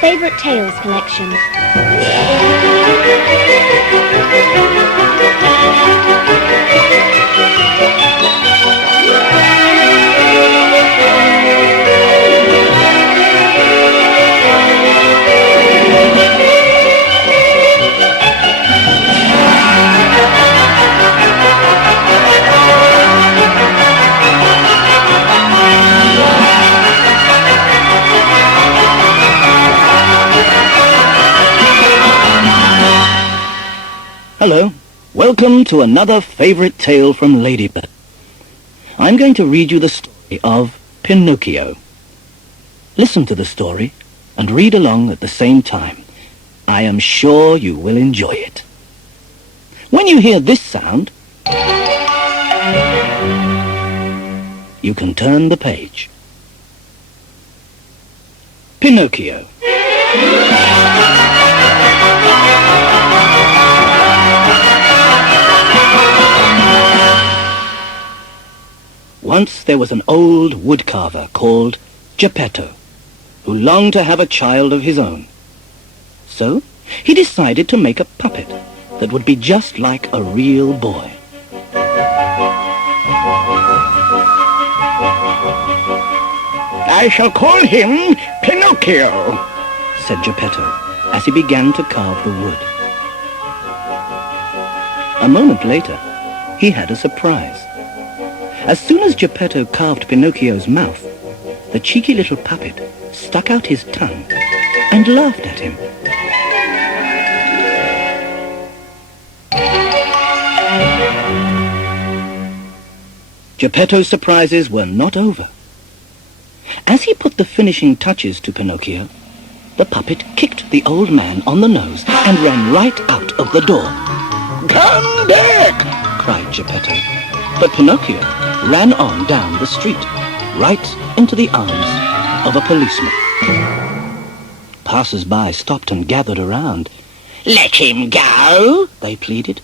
Favourite Tales collection. Hello, welcome to another favourite tale from Ladybird. I'm going to read you the story of Pinocchio. Listen to the story and read along at the same time. I am sure you will enjoy it. When you hear this sound, you can turn the page. Pinocchio. Once there was an old woodcarver called Geppetto, who longed to have a child of his own. So he decided to make a puppet that would be just like a real boy. I shall call him Pinocchio, said Geppetto as he began to carve the wood. A moment later, he had a surprise. As soon as Geppetto carved Pinocchio's mouth, the cheeky little puppet stuck out his tongue and laughed at him. Geppetto's surprises were not over. As he put the finishing touches to Pinocchio, the puppet kicked the old man on the nose and ran right out of the door. "Come back!" cried Geppetto. But Pinocchio ran on down the street, right into the arms of a policeman. Passers-by stopped and gathered around. "Let him go," they pleaded.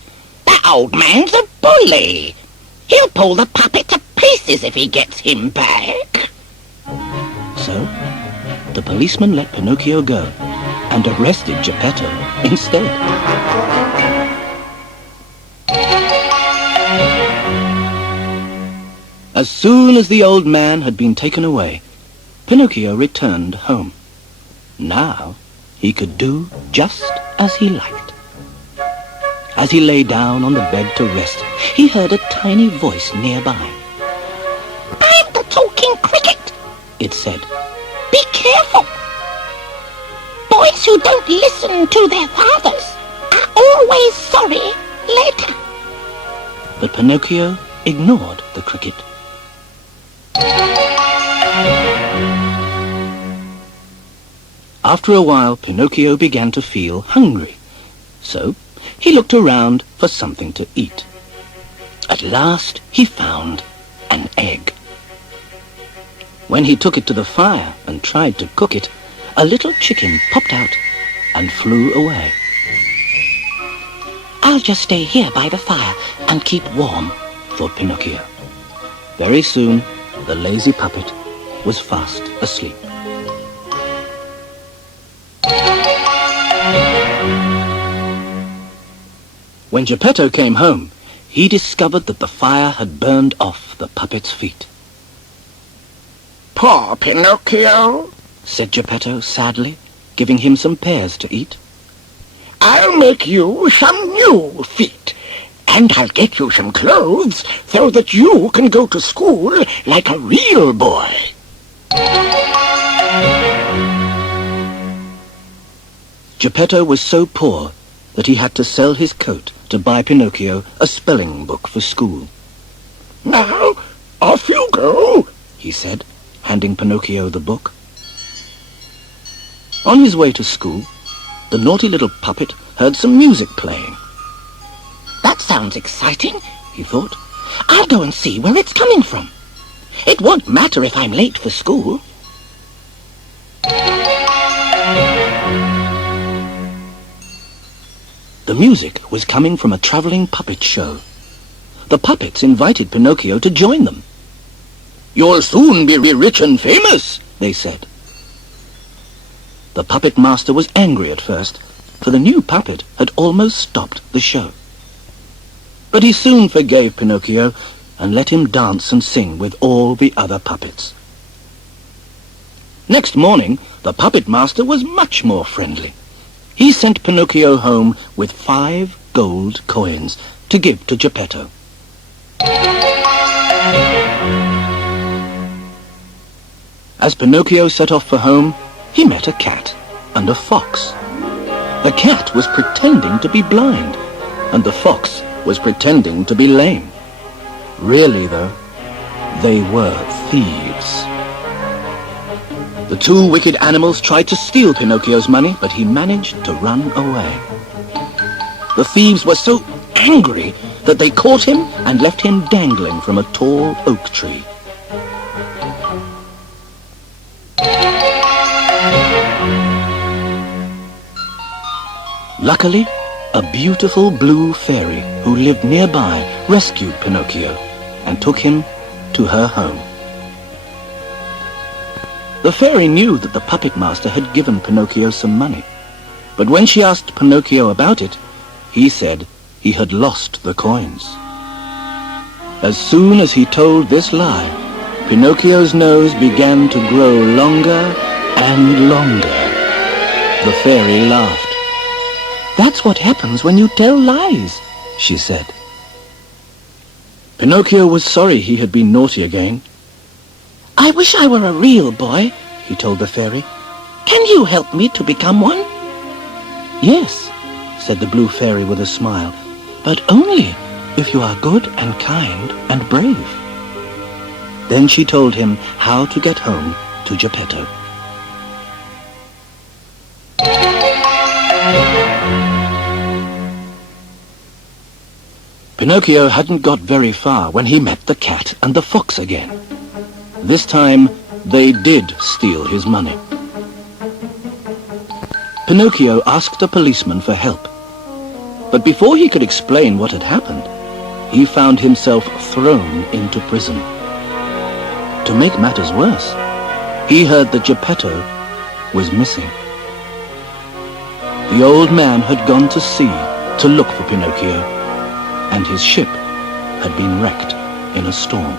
"That old man's a bully. He'll pull the puppet to pieces if he gets him back." So, the policeman let Pinocchio go and arrested Geppetto instead. As soon as the old man had been taken away, Pinocchio returned home. Now he could do just as he liked. As he lay down on the bed to rest, he heard a tiny voice nearby. "I'm the talking cricket," it said. "Be careful. Boys who don't listen to their fathers are always sorry later." But Pinocchio ignored the cricket. After a while, Pinocchio began to feel hungry, so he looked around for something to eat. At last, he found an egg. When he took it to the fire and tried to cook it, a little chicken popped out and flew away. "I'll just stay here by the fire and keep warm," thought Pinocchio. Very soon, the lazy puppet was fast asleep. When Geppetto came home, he discovered that the fire had burned off the puppet's feet. "Poor Pinocchio," said Geppetto sadly, giving him some pears to eat. "I'll make you some new feet, and I'll get you some clothes so that you can go to school like a real boy." Geppetto was so poor that he had to sell his coat to buy Pinocchio a spelling book for school. "Now, off you go," he said, handing Pinocchio the book. On his way to school, the naughty little puppet heard some music playing. "That sounds exciting," he thought. "I'll go and see where it's coming from. It won't matter if I'm late for school." The music was coming from a travelling puppet show. The puppets invited Pinocchio to join them. "You'll soon be rich and famous," they said. The puppet master was angry at first, for the new puppet had almost stopped the show. But he soon forgave Pinocchio and let him dance and sing with all the other puppets. Next morning, the puppet master was much more friendly. He sent Pinocchio home with 5 gold coins to give to Geppetto. As Pinocchio set off for home, he met a cat and a fox. The cat was pretending to be blind, and the fox was pretending to be lame. Really, though, they were thieves. The 2 wicked animals tried to steal Pinocchio's money, but he managed to run away. The thieves were so angry that they caught him and left him dangling from a tall oak tree. Luckily, a beautiful blue fairy who lived nearby rescued Pinocchio and took him to her home. The fairy knew that the puppet master had given Pinocchio some money, but when she asked Pinocchio about it, he said he had lost the coins. As soon as he told this lie, Pinocchio's nose began to grow longer and longer. The fairy laughed. "That's what happens when you tell lies," she said. Pinocchio was sorry he had been naughty again. "I wish I were a real boy," he told the fairy. "Can you help me to become one?" "Yes," said the blue fairy with a smile, "but only if you are good and kind and brave." Then she told him how to get home to Geppetto. Pinocchio hadn't got very far when he met the cat and the fox again. This time, they did steal his money. Pinocchio asked a policeman for help. But before he could explain what had happened, he found himself thrown into prison. To make matters worse, he heard that Geppetto was missing. The old man had gone to sea to look for Pinocchio, and his ship had been wrecked in a storm.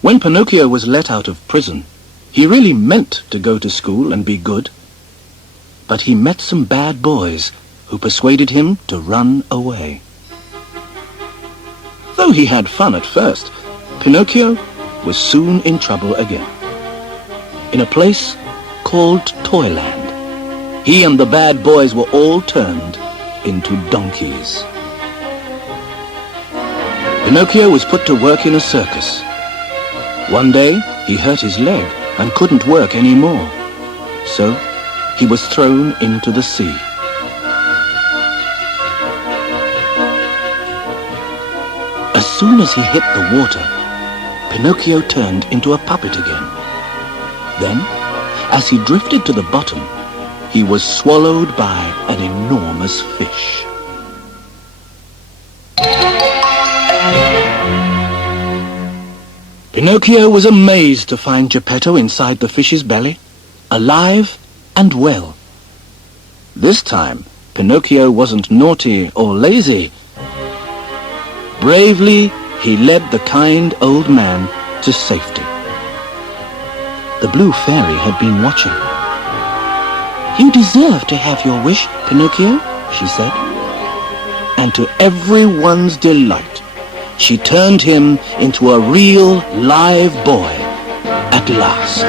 When Pinocchio was let out of prison, he really meant to go to school and be good. But he met some bad boys who persuaded him to run away. Though he had fun at first, Pinocchio was soon in trouble again. In a place called Toyland, he and the bad boys were all turned into donkeys. Pinocchio was put to work in a circus. One day, he hurt his leg and couldn't work anymore, so he was thrown into the sea. As soon as he hit the water, Pinocchio turned into a puppet again. Then, as he drifted to the bottom, he was swallowed by an enormous fish. Pinocchio was amazed to find Geppetto inside the fish's belly, alive and well. This time, Pinocchio wasn't naughty or lazy. Bravely, he led the kind old man to safety. The blue fairy had been watching. "You deserve to have your wish, Pinocchio," she said. And to everyone's delight, she turned him into a real live boy at last.